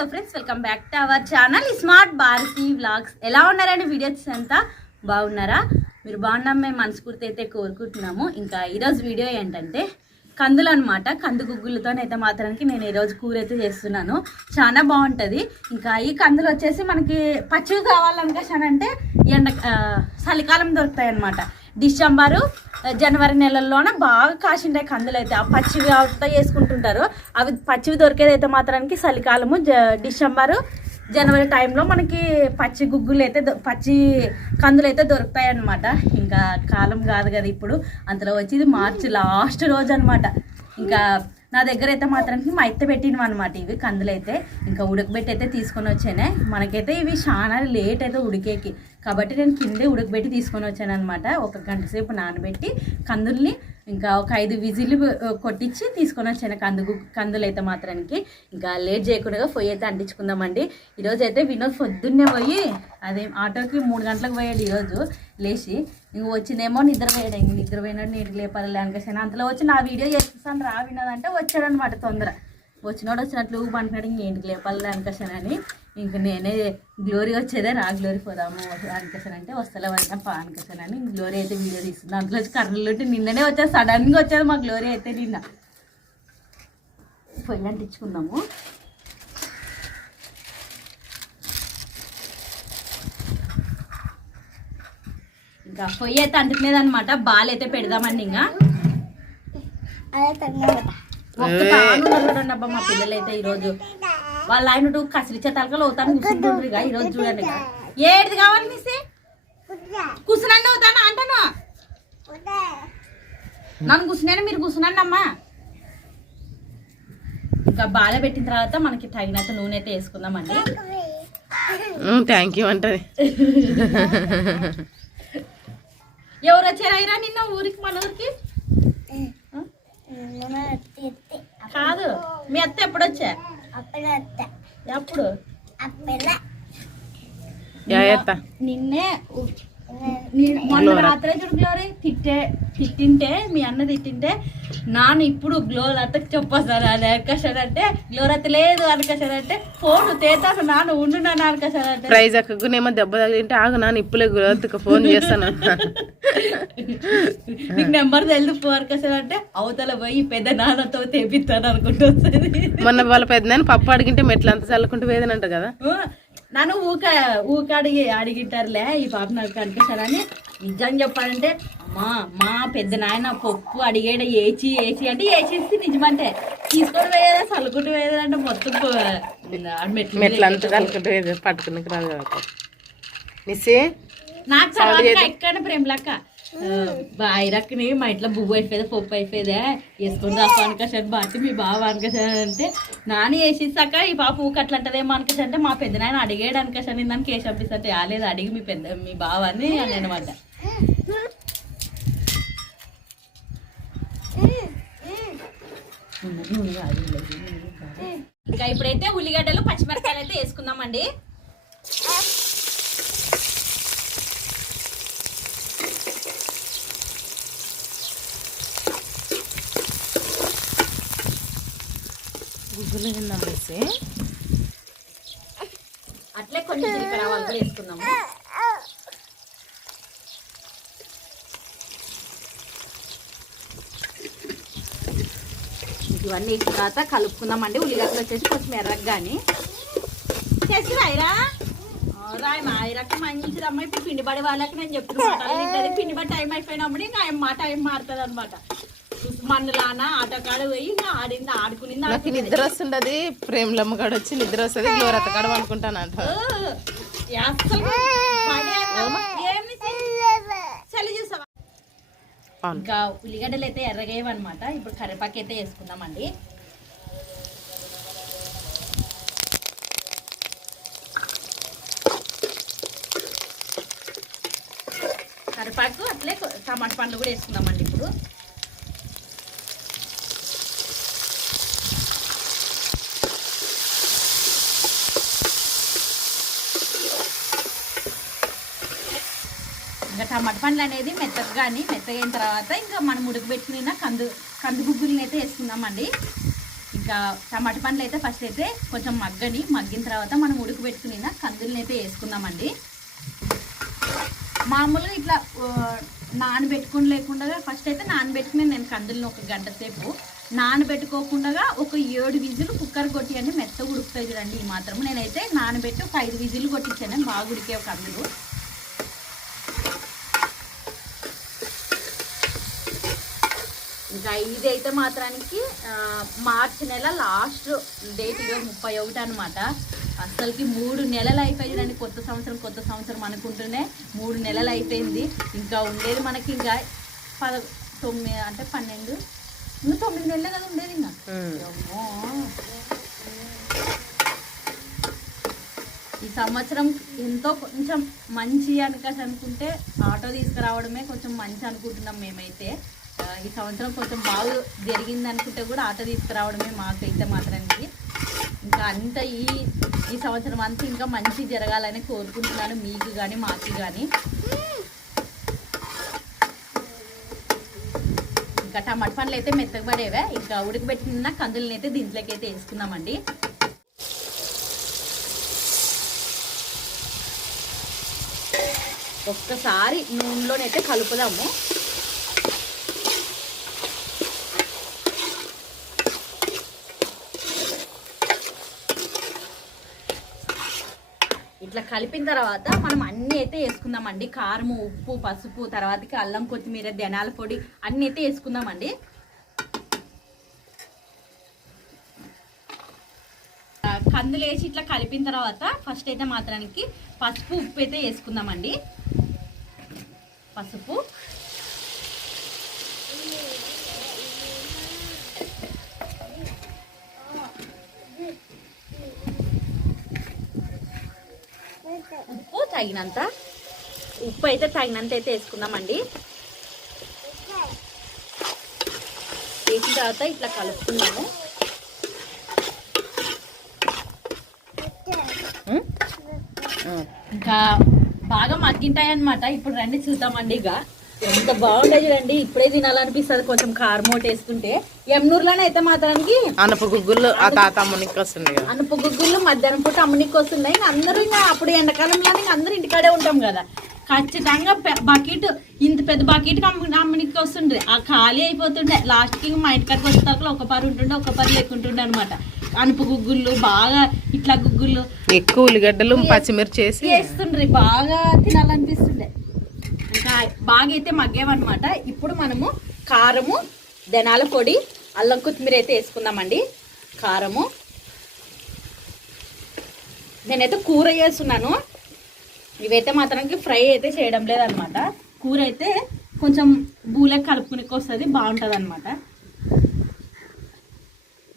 Hello friends, welcome back to our channel smart Bharati vlogs. ఎలా ఉన్నారండి? Videos అంతా బాగున్నారా? మీరు బాగున్నాం మేము మనస్ఫూర్తి అయితే కోరుకుంటున్నాము. ఇంకా ఈరోజు వీడియో ఏంటంటే కందులు అనమాట. కందు గుగ్గులతోనైతే మాత్రానికి నేను ఈరోజు కూర అయితే చేస్తున్నాను. చాలా బాగుంటుంది. ఇంకా ఈ కందులు వచ్చేసి మనకి పచ్చివి కావాలనుకోసానంటే చలికాలం దొరుకుతాయి అనమాట. డిసెంబరు జనవరి నెలల్లోన బాగా కాసిండే కందులు అయితే ఆ పచ్చివి అవుతా వేసుకుంటుంటారు. అవి పచ్చివి దొరికేది అయితే మాత్రానికి చలికాలము డిసెంబరు జనవరి టైంలో మనకి పచ్చి గుగ్గులు అయితే పచ్చి కందులు అయితే దొరుకుతాయి అన్నమాట. ఇంకా కాలం కాదు కదా ఇప్పుడు, అంతలో వచ్చేది మార్చి లాస్ట్ రోజు అనమాట. ఇంకా నా దగ్గర అయితే మాత్రానికి మా అయితే పెట్టినవి అనమాట. ఇవి కందులు అయితే ఇంకా ఉడకబెట్టి అయితే తీసుకొని వచ్చానే. మనకైతే ఇవి చాలా లేట్ అయితే ఉడికేకి, కాబట్టి నేను కిందే ఉడకబెట్టి తీసుకొని వచ్చాను అనమాట. 1 గంట సేపు నానబెట్టి కందుల్ని ఇంకా ఒక 5 విజిల్లు కొట్టించి తీసుకొని వచ్చాను కందులు అయితే మాత్రానికి. ఇంకా లేట్ చేయకుండా పొయ్యి అయితే అంటించుకుందామండి. ఈరోజు అయితే వినోద్ పొద్దున్నే పోయి అదే ఆటోకి 3 గంటలకు పోయాడు ఈరోజు లేచి. ఇంక వచ్చిందేమో నిద్ర పోయాడు. ఇంక నిద్ర పోయినాడు, నీటికి లేపాలి అనుకోసాను. అంతలో వచ్చి నా వీడియో చేస్తాను రా వినోదంటే వచ్చాడనమాట. తొందర వచ్చినోడు వచ్చినట్లు పంటున్నాడు. ఇంక ఇంటికి లేపాలి అనుకోసానని ఇంక నేనే గ్లోరీ వచ్చేదే రా గ్లోరీ పోదాము అనుకోసానంటే వస్తలే వెళ్తాం పా అనుకోసానని గ్లోరీ అయితే వీడియో తీస్తుంది. అందులో వచ్చి కర్రలు నిన్ననే వచ్చేది, సడన్గా వచ్చేది మా గ్లోరీ అయితే. నిన్న పొయ్యి అంటించుకున్నాము. ఇంకా పొయ్యి అయితే అంటుకునేదనమాట. బాల్ అయితే పెడదామండి. ఇంకా ఒక్కటానుడబ్బా మా పిల్లలు అయితే ఈరోజు వాళ్ళ ఆయన కసిరిచ్చే తలకలు అవుతాను కూర్చుంటుండ్రు. ఇక ఈరోజు చూడండి ఏది కావాలి మిస్ కూర్చునండి అవుతాను అంటాను. నన్ను కూర్చున్నాను, మీరు కూర్చునండి అమ్మా. ఇంకా బాగా పెట్టిన తర్వాత మనకి తగినంత నూనె అయితే వేసుకుందామండి. థ్యాంక్ యూ అంటది. ఎవరు వచ్చారా నిన్న ఊరికి? మన ఊరికి కాదు, మీ అత్త ఎప్పుడు వచ్చా? ఎప్పుడు? నిన్నే మొన్న రాత్రే చూడు తిట్టింటే మీ అన్న తిట్టింటే నాన్న ఇప్పుడు గ్లోర్ అత్తకి చెప్పొస్తాను అని అనకసారంటే గ్లోర్ అత్త లేదు అనకసారంటే ఫోన్ తేతాను నాన్న ఉండు నాన్న అనకసారంటే ప్రైజ్ అక్కనేమో దెబ్బ తగిలింటే ఆగు నాన్న ఇప్పులే గ్లోర్కి ఫోన్ చేస్తాను. నీకు నెంబర్ తెలుసు పోరకసారంటే అవతల పోయి పెద్ద నాన్నతో తెప్పిస్తాను అనుకుంటూ వస్తుంది. మొన్న వాళ్ళ పెద్ద నాన్న పప్పు అడిగింటే మెట్లు అంత చల్లుకుంటూ వేదనంట కదా. నన్ను ఊక అడిగిటారులే ఈ పాప నాకు కనిపిస్తానని. నిజం చెప్పాలంటే అమ్మా మా పెద్ద నాయన పప్పు అడిగాడు ఏచి అంటే ఏచేసి నిజమంటే తీసుకొని పోయేదా చల్లుకుంటూ పోయేదంటే మొత్తం మెట్లు అంతా చల్లుకుంటూ పోయేది పట్టుకుని రాదు కదా మిస్సీ. నాకు తర్వాత ఎక్కడ ప్రేమలక్క ఐరక్కని మా ఇంట్లో బువ్వు అయిపోయేది పప్పు అయిపోయేదే వేసుకొని రాకు అనుకోసాను బాటి మీ బావ అనుకోసాను అంటే నాని వేసిస్తాక ఈ పాప ఊక అట్లా అంటదేమో అనుకోసా అంటే మా పెద్ద నాయన అడిగాడు అనుకోసాను. దాన్ని కేసు పంపిస్తే రాలేదు అడిగి మీ బావ అని అనమాట. ఇంకా ఇప్పుడైతే ఉల్లిగడ్డలు పచ్చిమిరపకాయలు అయితే వేసుకుందామండి. గుగ్గులు తిందాం వేసి అట్లే కొంచెం జీలకర్ర ఆవాలు కూడా వేసుకుందాము. ఇవన్నీ వేసిన తర్వాత కలుపుకుందామండి. ఉల్లిగడ్డలు వచ్చేసి కొంచెం ఎర్రగాని చేసి రాయిరా రాయి మా ఐరక్క మంచిది అమ్మ. ఇప్పుడు పిండి పడే వాళ్ళకి నేను చెప్తున్నాను పిండి పడి టైం అయిపోయినప్పుడు ఇంకా మా టైం మారుతుంది అనమాట. మన్నులానా ఆటోకాడ పోయి ఇంకా ఆడింది ఆడుకునింది. నాకు నిద్ర వస్తుండది. ప్రేమలమ్మ కాడ వచ్చి నిద్ర వస్తుంది. గ్లోరత కాడ అనుకుంటాను అంట. చలి చూసావా? ఇంకా ఉల్లిగడ్డలు అయితే ఎర్రగేయమన్నమాట. ఇప్పుడు కరివేపాకు అయితే వేసుకుందామండి. కరివేపాకు అట్లే టమాటా పండ్లు కూడా వేసుకుందామండి. ఇప్పుడు ఇంకా టమాటా పండ్లు అనేది మెత్తగైన తర్వాత ఇంకా మనం ఉడకబెట్టుకున్న కందు గుగ్గుల్ని అయితే వేసుకుందామండి. ఇంకా ఇంకా టమాటా పండ్లు అయితే ఫస్ట్ అయితే కొంచెం మగ్గిన తర్వాత మనం ఉడకబెట్టుకున్న కందులని అయితే వేసుకుందామండి. మామూలుగా ఇట్లా నానబెట్టుకుని లేకుండా ఫస్ట్ అయితే నానబెట్టుకుని నేను కందులను 1 గంట సేపు నానబెట్టుకోకుండా ఒక 7 విజిల్ కుక్కర్ కొట్టియండి, మెత్తగా ఉడుకుతాయి చూడండి. ఈ మాత్రం నేనైతే నానబెట్టి ఒక 5 విజిల్ కొట్టించాను, బాగా ఉడికే కందులు. ఇంకా ఇదైతే మాత్రానికి మార్చి నెల లాస్ట్ డేట్ 31 అనమాట. అసలుకి 3 నెలలు అయిపోయిందండి. కొత్త సంవత్సరం అనుకుంటూనే 3 నెలలు అయిపోయింది. ఇంకా ఉండేది మనకి ఇంకా 9 అంటే 12 ఇంకా 9 నెలలే కదా ఉండేది. ఇంకా ఈ సంవత్సరం ఎంతో కొంచెం మంచి అనుకుంటే ఆటో తీసుకురావడమే కొంచెం మంచి అనుకుంటున్నాం మేమైతే. ఈ సంవత్సరం కొంచెం బాగా జరిగింది అనుకుంటే కూడా ఆటో తీసుకురావడమే మాకైతే మాత్రానికి. ఇంకా అంత ఈ సంవత్సరం అంతా ఇంకా మంచి జరగాలని కోరుకుంటున్నాను, మీకు కానీ మాకు కానీ. ఇంకా టమాటా పండ్లు అయితే మెత్తగా పడేవే. ఇంకా ఉడకబెట్టిన కందులని అయితే దీంట్లోకి అయితే వేసుకుందామండి. ఒక్కసారి నూనెలోనైతే కలుపుదాము. ఇట్లా కలిపిన తర్వాత మనం అన్నీ అయితే వేసుకుందామండి. కారము, ఉప్పు, పసుపు, తర్వాతకి అల్లం, కొత్తిమీర, ధనియాల పొడి అన్నీ అయితే వేసుకుందామండి. కందులు వేసి ఇట్లా కలిపిన తర్వాత ఫస్ట్ అయితే మాత్రానికి పసుపు, ఉప్పు అయితే వేసుకుందామండి. పసుపు, ఉప్పు అయితే తగినంత అయితే వేసుకుందామండి. వేసిన తర్వాత ఇట్లా కలుపుకుందాము. ఇంకా బాగా మగ్గింటాయి అన్నమాట. ఇప్పుడు రండి చూద్దామండి. ఇక ఎంత బాగుంటాయి చూడండి. ఇప్పుడే తినాలనిపిస్తుంది కొంచెం కారమోట వేసుకుంటే. ఎమ్నూరులోనే అయితే మాత్రానికి అనప గుగ్గులు ఆ తాత అమ్మనికి వస్తున్నాయి. అనప గుగ్గులు మధ్యాహ్నం పూట అమ్మనికి వస్తున్నాయి. ఇంకా అందరూ ఇంకా అప్పుడు ఎండాకాలంలో ఇంకా అందరూ ఇంటికాడే ఉంటాం కదా, ఖచ్చితంగా బకెట్ ఇంత పెద్ద బకెట్ అమ్మనికి వస్తుండే. ఆ ఖాళీ అయిపోతుండే. లాస్ట్కి మా ఇంటికాడికి వచ్చేసరికి 1 పరు ఉంటుండే, 1 పరు లేకుంటుండే అనమాట. అనుపు గుగ్గులు బాగా ఇట్లా గుగ్గులు ఎక్కువ ఉల్లిగడ్డలు పచ్చిమిర్చి వేస్తుండ్రి, బాగా తినాలనిపిస్తుండే. ఇంకా బాగా అయితే మగ్గేవన్నమాట. ఇప్పుడు మనము కారము, ధనియాల పొడి, అల్లం, కొత్తిమీర అయితే వేసుకుందామండి. కారము నేనైతే కూర చేస్తున్నాను. ఇవైతే మాత్రానికి ఫ్రై అయితే చేయడం లేదనమాట. కూర అయితే కొంచెం బూలెకి కలుపుకునికి వస్తుంది, బాగుంటుంది అనమాట.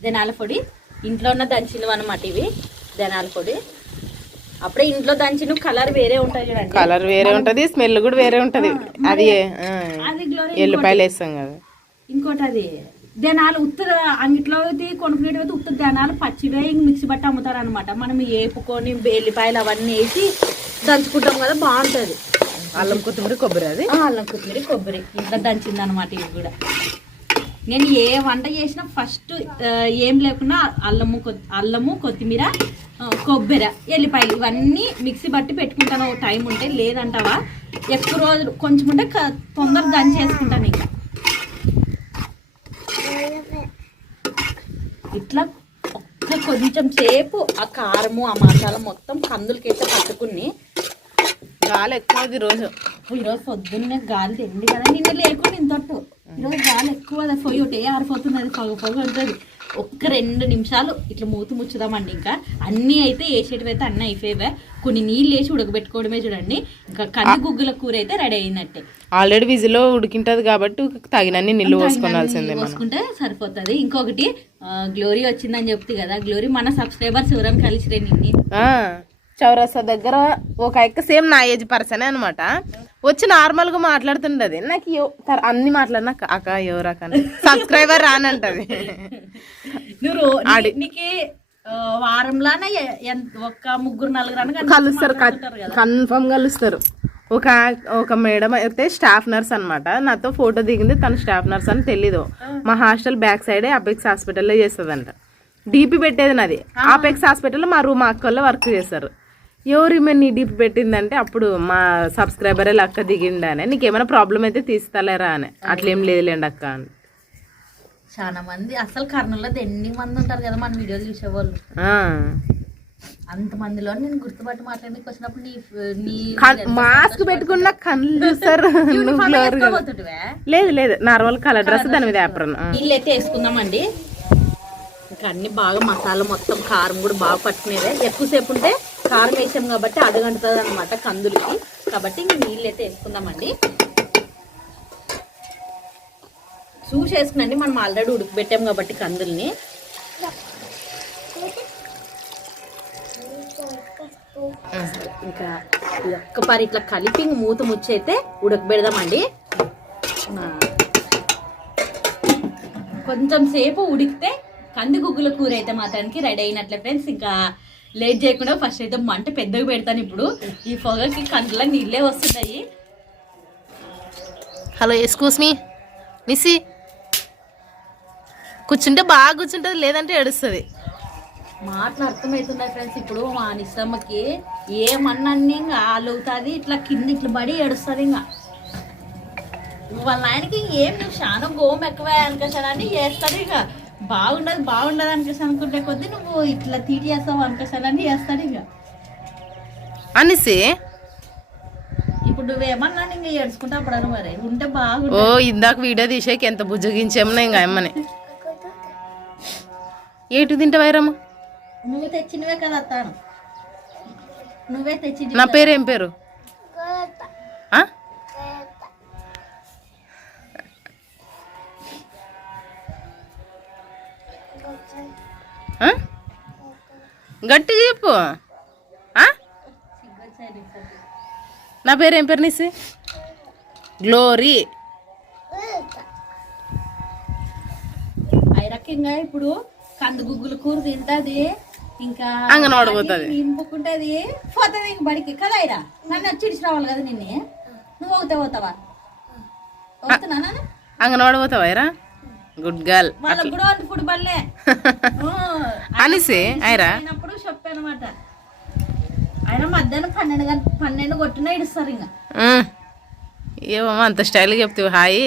ధనియాల పొడి ఇంట్లో ఉన్న దంచినవి అనమాట. ఇవి ధనియాల పొడి అప్పుడే ఇంట్లో దంచిన కలర్ వేరే ఉంటుంది చూడండి. కలర్ వేరే ఉంటది, స్మెల్ కూడా వేరే ఉంటది. అది ఎల్లిపాయలు వేస్తాం కదా. ఇంకోటి అది ధనాలు ఉత్తర అంగిట్లో కొనుక్కునేటి అయితే ఉత్తర ధనాలు పచ్చివే మిక్సీ బట్టి అమ్ముతారు అనమాట. మనం వేపుకొని ఎల్లిపాయలు అవన్నీ వేసి దంచుకుంటాం కదా, బాగుంటుంది. అల్లం, కొత్తిమీర, కొబ్బరి. అది అల్లం, కొత్తిమీర, కొబ్బరి ఇంట్లో దంచింది అనమాట. ఇవి కూడా నేను ఏ వంట చేసినా ఫస్ట్ ఏం లేకుండా అల్లము, కొత్తిమీర, కొబ్బరి, ఎల్లిపాయలు ఇవన్నీ మిక్సీ బట్టి పెట్టుకుంటాను టైం ఉంటే. లేదంటావా ఎక్కువ రోజులు కొంచెం ఉంటే తొందరగా దంచేసుకుంటాను. ఇంకా ఇట్లా కొంచెం సేపు ఆ కారము, ఆ మసాలా మొత్తం కందులకైతే పట్టుకుని. గాలి ఎక్కువ ఈరోజు పొద్దున్నే గాలి తిండి కదా, నిన్న లేకుండా ఇంతట్టు. ఈరోజు గాలి ఎక్కువ, పొయ్యి ఒకటి ఆరిపోతుంది, అది పొగ ఉంటుంది. 1-2 నిమిషాలు ఇట్లా మూతి ముచ్చుదామండి. ఇంకా అన్నీ అయితే వేసేటివి అయితే అన్నీ అయిపోయావే. కొన్ని నీళ్ళు వేసి ఉడకబెట్టుకోవడమే చూడండి. ఇంకా కంది గుగ్గుల కూర అయితే రెడీ అయినట్టే. ఆల్రెడీ విజిలో ఉడికింటది కాబట్టి తగినన్ని నీళ్ళు పోసుకుంటే సరిపోతుంది. ఇంకొకటి గ్లోరీ వచ్చిందని చెప్తే కదా, గ్లోరీ మన సబ్స్క్రైబర్స్ ఎవరైనా కలిసిరే నిన్ని చౌరస్తా దగ్గర ఒక అక్క సేమ్ నా ఏజ్ పర్సనే అనమాట. వచ్చి నార్మల్ గా మాట్లాడుతుండది. నాకు అన్ని మాట్లాడినా అక్క ఎవరక్క సబ్స్క్రైబర్ రానంటది. నీకు వారంలోనే 3-4 కలుస్తారు, కన్ఫర్మ్ కలుస్తారు. ఒక మేడం అయితే స్టాఫ్ నర్స్ అనమాట. నాతో ఫోటో దిగింది. తను స్టాఫ్ నర్స్ అని తెలీదు. మా హాస్టల్ బ్యాక్ సైడే అపెక్స్ హాస్పిటల్లో చేస్తుందంట. డీపీ పెట్టేది నాది ఆపెక్స్ హాస్పిటల్లో మా రూమ్ అక్కల్లో వర్క్ చేస్తారు. ఎవరు ఈమె నీ డీపీ పెట్టిందంటే అప్పుడు మా సబ్స్క్రైబరే అక్క దిగిండానే, నీకేమైనా ప్రాబ్లం అయితే తీస్తాలేరా అని. అట్లేం లేదులేండి అక్క అని. చాలా మంది అసలు కర్నూలులో ఎన్ని మంది ఉంటారు కదా మన వీడియోలు చూసేవాళ్ళు. అంతమందిలో నేను గుర్తుపట్టి మాట్లాడడానికి వచ్చినప్పుడు నీ మాస్క్ పెట్టుకున్న కళ్ళు చూస్తారు. లేదు లేదు నార్మల్ కలర్ డ్రెస్, దాని మీద యాప్రన్. నీళ్ళు అయితే వేసుకుందామండి. ఇంకా అన్ని బాగా మసాలా మొత్తం కారం కూడా బాగా పట్టుకునేదే. ఎక్కువసేపు ఉంటే కారం వేసాం కాబట్టి అడుగంటుతుంది అనమాట కందులకి. కాబట్టి ఇంక నీళ్ళు అయితే వేసుకుందామండి. చూసి వేసుకునండి, మనం ఆల్రెడీ ఉడకబెట్టాం కాబట్టి కందుల్ని. ఇంకా ఒక్కపారి ఇట్లా కలిపి మూత ముచ్చైతే ఉడకబెడదామండి. కొంచెం సేపు ఉడికితే కంది గుగ్గుల కూర అయితే మాత్రానికి రెడీ అయినట్లే ఫ్రెండ్స్. ఇంకా లేట్ చేయకుండా ఫస్ట్ అయితే మంట పెద్దగా పెడతాను. ఇప్పుడు ఈ పొగకి కంట్లో నీళ్ళే వస్తున్నాయి. హలో ఎక్స్క్యూజ్ మీ మిస్సి, కూర్చుంటే బాగా కూర్చుంటుంది, లేదంటే ఏడుస్తుంది. మాటలు అర్థమవుతున్నాయి ఫ్రెండ్స్. ఇప్పుడు మా నిస్సమ్మకి ఏమన్నీ ఇంకా ఆలుగుతుంది, ఇట్లా కింద ఇట్లా పడి ఏడుస్తుంది. ఇంకా వాళ్ళ ఆయనకి ఏం నువ్వు చాలా గోము ఎక్కువ అనుకోసానని చేస్తాడు. ఇక బాగుండదు అనుకోసి అనుకుంటే కొద్దీ నువ్వు ఇట్లా తీటి చేస్తావు అనుకోసానని చేస్తాడు. ఇక అనేసి ఇప్పుడు నువ్వేమన్నా ఇంకా ఏడుచుకుంటా అప్పుడు మరి ఉంటే బాగుంది. ఓ ఇందాక వీడియో తీసేకి ఎంత బుజ్జగించామన్నా ఇంకా అమ్మని. ఏటు తింటావైరమ్మ? నువ్వు తెచ్చినవే కదా అత్తాను, నువ్వే తెచ్చి. నా పేరు ఏం పేరు? గట్టి చెప్పు. నా పేరు ఏం పేరు నిసి? గ్లోరీ. రకంగా ఇప్పుడు కంది గుగ్గుల కూర తింటది, ఇంకా అంగనవాడిపోతుంది, నింపుకుంటది, పోతుంది ఇంక బడికి కదా. అయిరా నన్ను వచ్చి రావాలి కదా నిన్నే. నువ్వు అవుతా పోతావా? వస్తున్నా అంగనవాడిపోతావా? అయిరా గుడ్ గర్ల్. వాళ్ళకి కూడా అంత ఫుట్బాల్లే అనేసి అయిరా అయినప్పుడు చెప్పాను అనమాట. ఆయన మధ్యాహ్నం 12 కొట్టినా ఇడుస్తారు. ఇంకా ఏమమ్మా అంత స్టైల్గా చెప్తావు? హాయ్.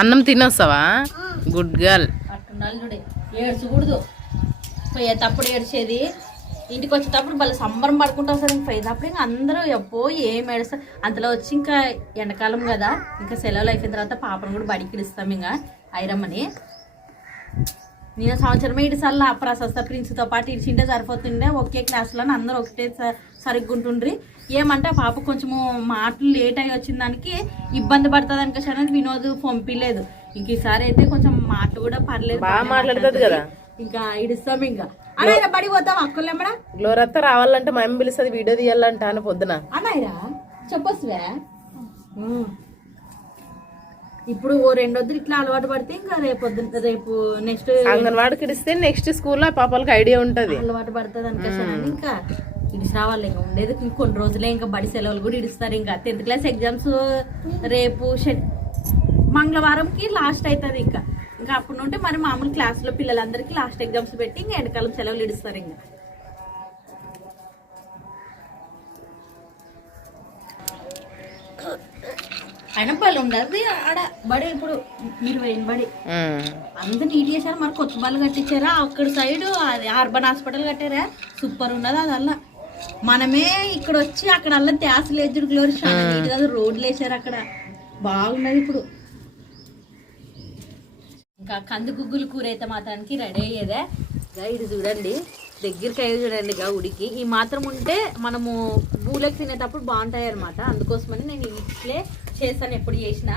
అన్నం తినొస్తావా? Good girl. అట్టున్నాళ్ళు చూడే ఏడ్చకూడదు. పోయేటప్పుడు ఏడ్చేది, ఇంటికి వచ్చేటప్పుడు వాళ్ళ సంబరం పడుకుంటా వస్తారు. ఇంక పోయేటప్పుడు ఇంకా అందరూ ఎప్పో ఏం ఏడుస్తారు. అంతలో వచ్చి ఇంకా ఎండాకాలం కదా, ఇంకా సెలవులు అయిపోయిన తర్వాత పాపను కూడా బడికి ఇస్తాం. ఇంకా ఐరమ్మని నేను సంవత్సరమే ఇడిసల్లా ప్రశస్త ప్రిన్స్తో పాటు ఇడిచింటే సరిపోతుండే. ఒకే క్లాస్లో అందరూ ఒకటే సరిగ్గా ఉంటుండ్రి. ఏమంటే ఆ పాప కొంచెము మాటలు లేట్ అయ్యి వచ్చిన దానికి ఇబ్బంది పడుతుంది అనుకోసారి వినోద్ పంపిలేదు. ఇంక ఈసారి అయితే కొంచెం మాటలు కూడా పర్లేదు, బాగా మాట్లాడుతుంది కదా. ఇంకా ఇడిస్తాం. ఇంకా అన్నయ్య బడి పోతాం అక్కలేమడా. గ్లోరత్త రావాలంటే మా అమ్మ పిలుస్తుంది, వీడియో తీయాలంట అని పొద్దున. అన్నయ్యరా చెప్పొస్తువే. ఇప్పుడు 2 వద్దులు ఇట్లా అలవాటు పడితే ఇంకా రేపు నెక్స్ట్ అంగన్వాడికి ఇడిస్తే నెక్స్ట్ స్కూల్లో పాపలకి ఐడియా ఉంటుంది, అలవాటు పడుతుంది అనుకోసానండి. ఇంకా ఇడిసి రావాలి. ఇంకా ఉండేది కొన్ని రోజులే, ఇంకా బడి సెలవులు కూడా ఇడుస్తారు. ఇంకా 10th క్లాస్ ఎగ్జామ్స్ రేపు మంగళవారంకి లాస్ట్ అవుతుంది. ఇంకా అప్పుడు నుండి మరి మామూలు క్లాసులో పిల్లలందరికీ లాస్ట్ ఎగ్జామ్స్ పెట్టి ఇంకా ఎండాకాలం సెలవులు ఇడుస్తారు. ఇంకా అయినా బళ్ళు ఉండదు ఆడ బడి. ఇప్పుడు మీరు పోయిన బడి అంత నీట్ చేశారు, మరి కొత్త బళ్ళు కట్టించారా అక్కడ సైడ్. అది అర్బన్ హాస్పిటల్ కట్టారా, సూపర్ ఉన్నది అదల్లా. మనమే ఇక్కడ వచ్చి అక్కడ అల్లా త్యాసలు ఎదురు గ్లోరీ చాలా నీట్ కాదు, రోడ్లు వేసారు అక్కడ బాగున్నది. ఇప్పుడు ఇంకా కంది గుగ్గులు కూర అయితే మాత్రానికి రెడీ అయ్యేదే. ఇది చూడండి, దగ్గరికి అయ్యి చూడండి. ఇక ఉడికి ఈ మాత్రం ఉంటే మనము పూలకు తినేటప్పుడు బాగుంటాయి అనమాట. అందుకోసమని నేను ఇట్లే చేస్తాను ఎప్పుడు చేసినా.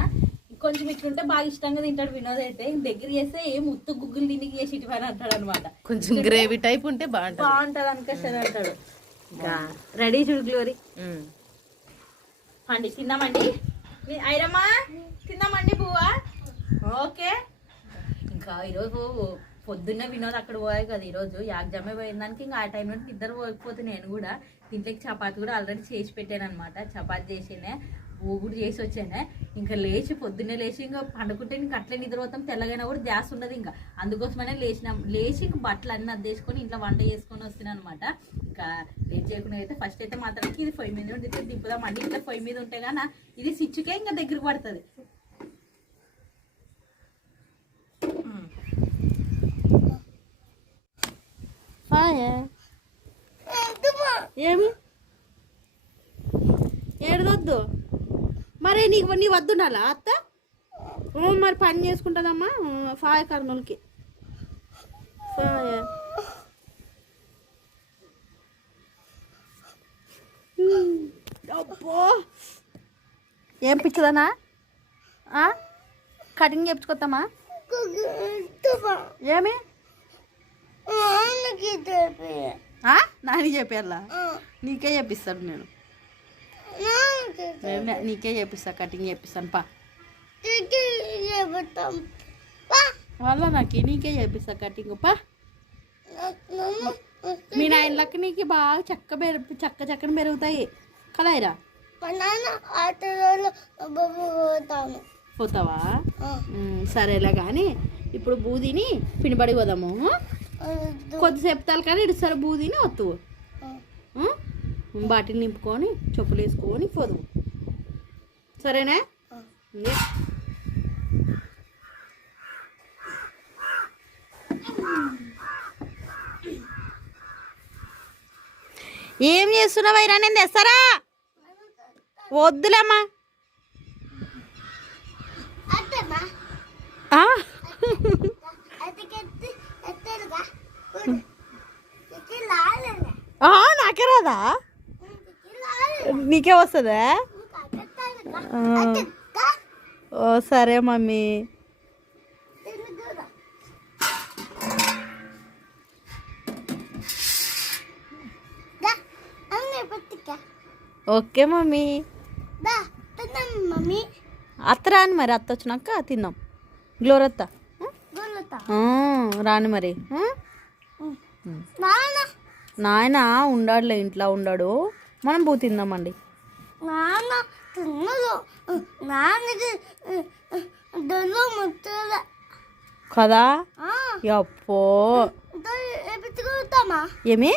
కొంచెం ఇట్లుంటే బాగా ఇష్టంగా తింటాడు వినోద్. అయితే దగ్గర చేస్తే ఏం ఉత్తు గుగ్గులు తిండికి చేసి ఇటువని అంటాడు అనమాట. కొంచెం గ్రేవీ టైప్ ఉంటే బాగుంటుంది అనుకోసరి అంటాడు. ఇంకా రెడీ చూడు గ్లోరీ. పండి తిందామండి ఐరమ్మా, తిందామండి పువ్వా. ఓకే. ఇంకా ఈరోజు పొద్దున్నే వినోద్ అక్కడ పోయాయి కదా, ఈరోజు యాగ్జామే పోయిందానికి. ఇంకా ఆ టైంలో ఇద్దరు పోకపోతే నేను కూడా దీంట్లోకి చపాతి కూడా ఆల్రెడీ చేసి పెట్టాను అనమాట. చపాతి చేసినే ఊగుడు చేసి వచ్చానే. ఇంకా లేచి పొద్దున్నే లేచి ఇంకా పండుకుంటే ఇంకా అట్లే నిద్ర పోతాం, తెల్లగైనా కూడా ధ్యాస ఉండదు. ఇంకా అందుకోసమనే లేచి ఇంకా బట్టలు అన్నీ అద్దేసుకొని ఇంట్లో వంట చేసుకొని వస్తున్నాను అనమాట. ఇంకా లేట్ చేయకుండా అయితే ఫస్ట్ అయితే మాత్రానికి ఇది పొయ్యి మీద ఉండి దింపుదాం అండి. ఇట్లా పొయ్యి మీద ఉంటే కానీ ఇది స్విచ్కే ఇంకా దగ్గరకు పడుతుంది. ఏమి ఏడదొద్దు మరి నీ వద్దుండాలా అత్త? మరి పని చేసుకుంటుందమ్మా ఫాయ కర్నూలుకి. అబ్బో ఏం పిచ్చదనా? కటింగ్ చేయించుకొద్దామా? ఏమి నాని చెప్పాలా? నీకే చెప్పిస్తాను నేను, నీకే చేపిస్తా, కటింగ్ చేపిస్తాను పా. వాళ్ళ నాకు నీకే చేపిస్తా కటింగ్ పా. మీ నాయనలకి నీకు బాగా చక్కని పెరుగుతాయి కదాయిరా. పోతావా? సరేలే కానీ ఇప్పుడు బూదిని పినిబడి పోదాము. కొద్దిసేపు తలకాని ఇడుస్తారు బూదిని వస్తువు బాటిల్ నింపుకొని చెప్పులు వేసుకొని పోదు. సరేనా? ఏం చేస్తున్నావు అయినా? నేను తెస్తారా? వద్దులేమ్మా. నాకే రాదా? నీకే వస్తుందా? ఓ సరే మమ్మీ. Okay mummy. అత్త రాని మరి, అత్త వచ్చినాక తిందాం. గ్లోరత్త రాని మరి. నాయన ఉండాడులే, ఇంట్లో ఉండాడు. మనం పూ తిందామండి. కదా అప్పో. ఏమి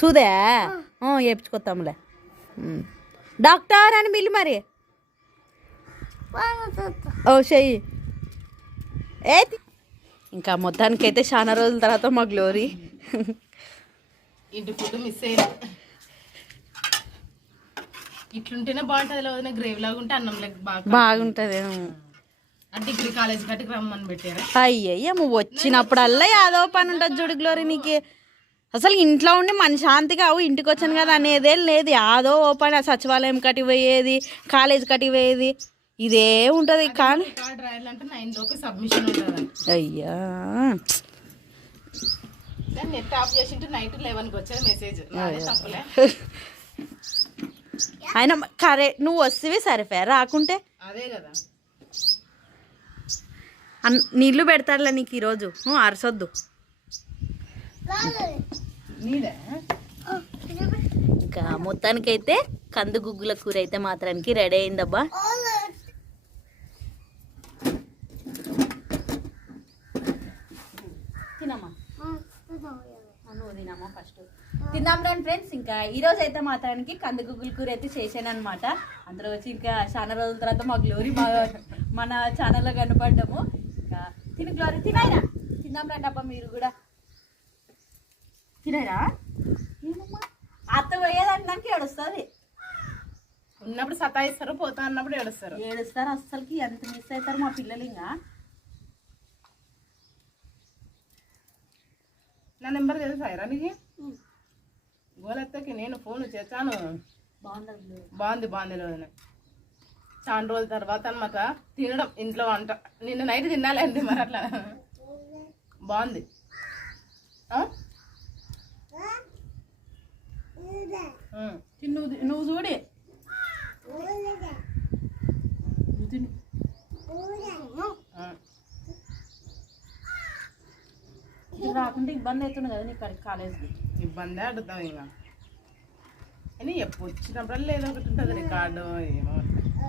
సూదే వేపించుకొస్తాములే. డాక్టర్ అని పిల్లి మరి. ఓ చెయ్యి. ఇంకా మొత్తానికి అయితే చాలా రోజుల తర్వాత మా గ్లోరీ ఇంటి ఫుడ్ మిస్ అయ్యింది. ఇట్లుంటేనే బాగుంటుంది. గ్రేవీ లాగా ఉంటే అన్నం లెక్క బాగుంటుంది. డిగ్రీ కాలేజ్ గట్టికి రమ్మని పెట్టారు. అయ్యయ్య నువ్వు వచ్చినప్పుడల్లా యాదో పని ఉంటుంది చూడు గ్లోరీ నీకు. అసలు ఇంట్లో ఉండి మన శాంతి కావు, ఇంటికి వచ్చాను కదా అనేదే లేదు. యాదో ఓ పని, సచివాలయం కట్టి పోయేది, కాలేజ్ కట్టి పోయేది, ఇదే ఉంటుంది. కానీ రాయాలంటే 9 లోపు సబ్మిషన్ ఉంటుంది. అయ్యా నెట్ ఆఫ్ చేసింటే నైట్ 11కి వచ్చేది మెసేజ్. తప్పలే ఆయన నువ్వు వస్తేవి సరిపోయా, రాకుంటే అదే కదా. నీళ్ళు పెడతాడులే నీకు ఈరోజు, నువ్వు అరసొద్దు. ఇంకా మొత్తానికైతే కందు గుగ్గుల కూర అయితే మాత్రానికి రెడీ అయిందబ్బా. తినమ్మా, నువ్వు తినమ్మా ఫస్ట్. తిందాం రండి ఫ్రెండ్స్. ఇంకా ఈరోజు అయితే మాత్రానికి కంది గుగ్గుల కూర అయితే చేశాను అనమాట. అందరూ వచ్చి ఇంకా చాలా రోజుల తర్వాత మా గ్లోరీ మన ఛానల్లో కనపడ్డాము. ఇంకా తిని గ్లోరీ తినాయిరా, తిందాం రండి అబ్బా. మీరు కూడా తినారా? ఏమమ్మా అత్త పోయేదానికి ఏడుస్తుంది. ఉన్నప్పుడు సతాయిస్తారు, పోతా అన్నప్పుడు ఏడుస్తారు. అస్సలకి ఎంత మిస్ అవుతారు మా పిల్లలు. ఇంకా నా నెంబర్ తెలుసా నీకు? గోలెత్తకి నేను ఫోన్ చేశాను. బాగుంది రోజున చాలా రోజుల తర్వాత అనమాట తినడం ఇంట్లో వంట. నిన్న నైట్ తినాలండి మరి అట్లా బాగుంది. నువ్వు చూడే రాకుంటే ఇబ్బంది అవుతుంది కదా నీకు కాలేజ్కి. ఇబ్బంది అడుగుతాం. ఇంకా అని ఎప్పుడు వచ్చినప్పుడు ఏదో ఒకటి ఉంటుంది రికార్డు ఏమో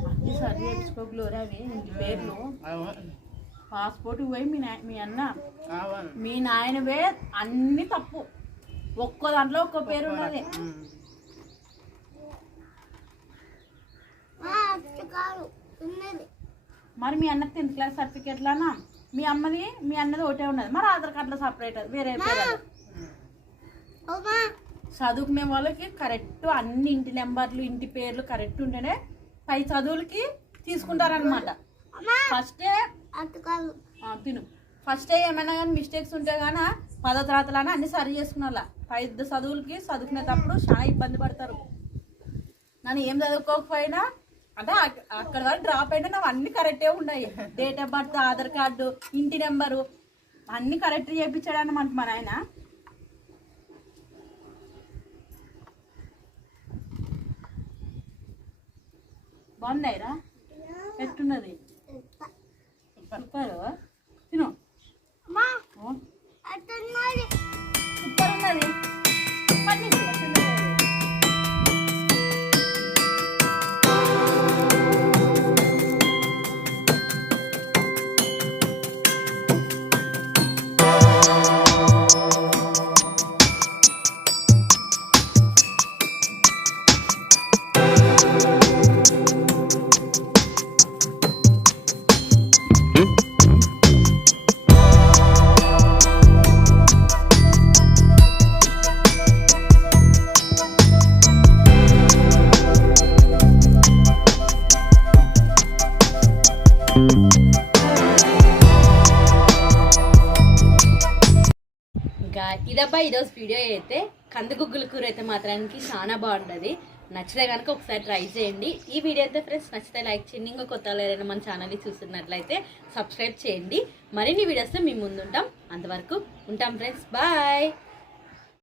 అన్ని సరి చేయించుకోగలరు అవి ఇంటి పేర్లు పాస్పోర్ట్ పోయి మీ అన్న మీ నాయనవే అన్ని తప్పు ఒక్కో దాంట్లో ఒక్కో పేరు ఉన్నది. మరి మీ అన్నది 10th క్లాస్ సర్టిఫికేట్లానా మీ అన్నది ఒకటే ఉన్నది. మరి ఆధార్ కార్డులో సపరేట్ వేరే పేరు. చదువుకునే వాళ్ళకి కరెక్ట్ అన్ని ఇంటి నెంబర్లు ఇంటి పేర్లు కరెక్ట్ ఉంటేనే పై చదువులకి తీసుకుంటారనమాట. ఫస్టే ఏమైనా కానీ మిస్టేక్స్ ఉంటే కానీ 10వ తరగతిలోనే అన్ని సరి చేసుకున్న పై చదువులకి చదువుకునేటప్పుడు చాలా ఇబ్బంది పడతారు. నన్ను ఏం చదువుకోకపోయినా అంటే అక్కడ వరకు డ్రాప్ అయినా నాకు అన్ని కరెక్టే ఉన్నాయి. Date of birth Aadhaar card ఇంటి నెంబరు అన్ని కరెక్ట్ చేయించాడు అన్నమాట మా నాయన. బాగున్నాయిరా ఎట్టున్నది సూపర్ తిను సూపర్ ఉన్నది. ఇదబ్బా ఈరోజు వీడియో అయితే కందిగుగ్గుల కూర అయితే మాత్రానికి చాలా బాగుంటుంది. నచ్చితే కనుక ఒకసారి ట్రై చేయండి. ఈ వీడియో అయితే ఫ్రెండ్స్ నచ్చితే లైక్ చేయండి. ఇంకా కొత్త ఎవరైనా మన ఛానల్ని చూస్తున్నట్లయితే సబ్స్క్రైబ్ చేయండి. మరిన్ని వీడియోస్తో మీ ముందు ఉంటాం. అంతవరకు ఉంటాం ఫ్రెండ్స్. బాయ్.